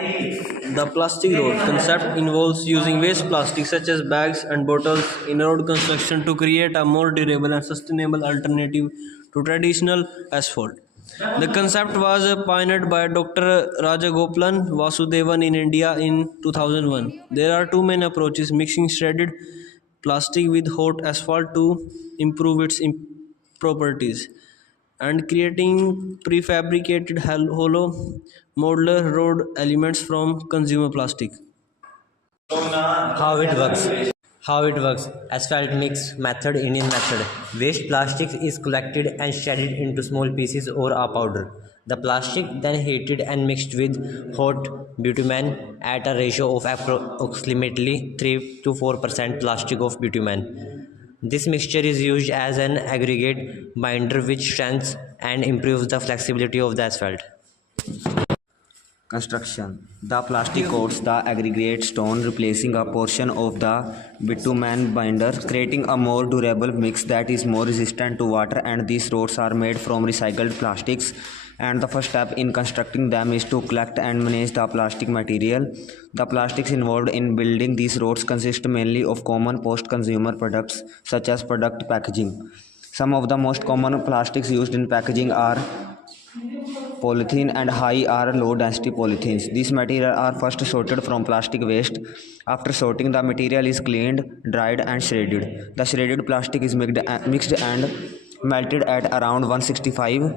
The plastic road concept involves using waste plastic such as bags and bottles in road construction to create a more durable and sustainable alternative to traditional asphalt. The concept was pioneered by Dr. Rajagopalan Vasudevan in India in 2001. There are two main approaches: mixing shredded plastic with hot asphalt to improve its properties, and creating prefabricated hollow modular road elements from consumer plastic. How it works? How it works? Asphalt mix method, Indian method. Waste plastic is collected and shredded into small pieces or a powder. The plastic then heated and mixed with hot bitumen at a ratio of approximately 3 to 4% plastic of bitumen. This mixture is used as an aggregate binder which strengthens and improves the flexibility of the asphalt. Construction. The plastic coats the aggregate stone, replacing a portion of the bitumen binder, creating a more durable mix that is more resistant to water, and these roads are made from recycled plastics. And the first step in constructing them is to collect and manage the plastic material. The plastics involved in building these roads consist mainly of common post-consumer products such as product packaging. Some of the most common plastics used in packaging are polythene and high or low density polythenes. These materials are first sorted from plastic waste. After sorting, the material is cleaned, dried and shredded. The shredded plastic is mixed and melted at around 165.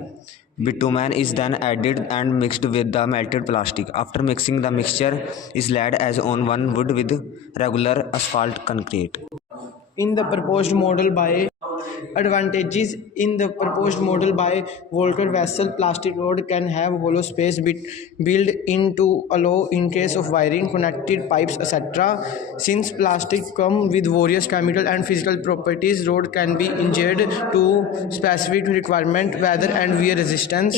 Bitumen is then added and mixed with the melted plastic. After mixing, the mixture is laid as on one would with regular asphalt concrete. In the proposed model by Advantages in the proposed model by Volker Vessel, plastic road can have hollow space built in to allow in case of wiring, connected pipes, etc. Since plastic come with various chemical and physical properties, road can be engineered to specific requirement, weather and wear resistance.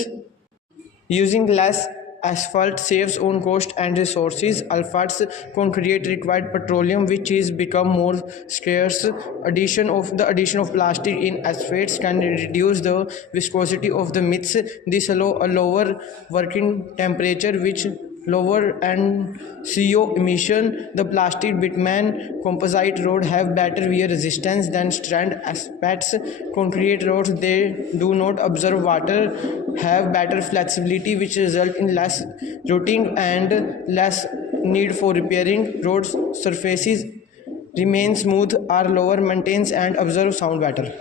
Using less asphalt saves on cost and resources. Alphas concrete required petroleum, which is become more scarce. Addition of plastic in asphalts can reduce the viscosity of the mix. This allow a lower working temperature, which lower and CO emission. The plastic bitumen composite road have better wear resistance than strand asphalts. Concrete roads, they do not absorb water, have better flexibility, which result in less rotting and less need for repairing. Road surfaces remain smooth, are lower maintenance and absorb sound better.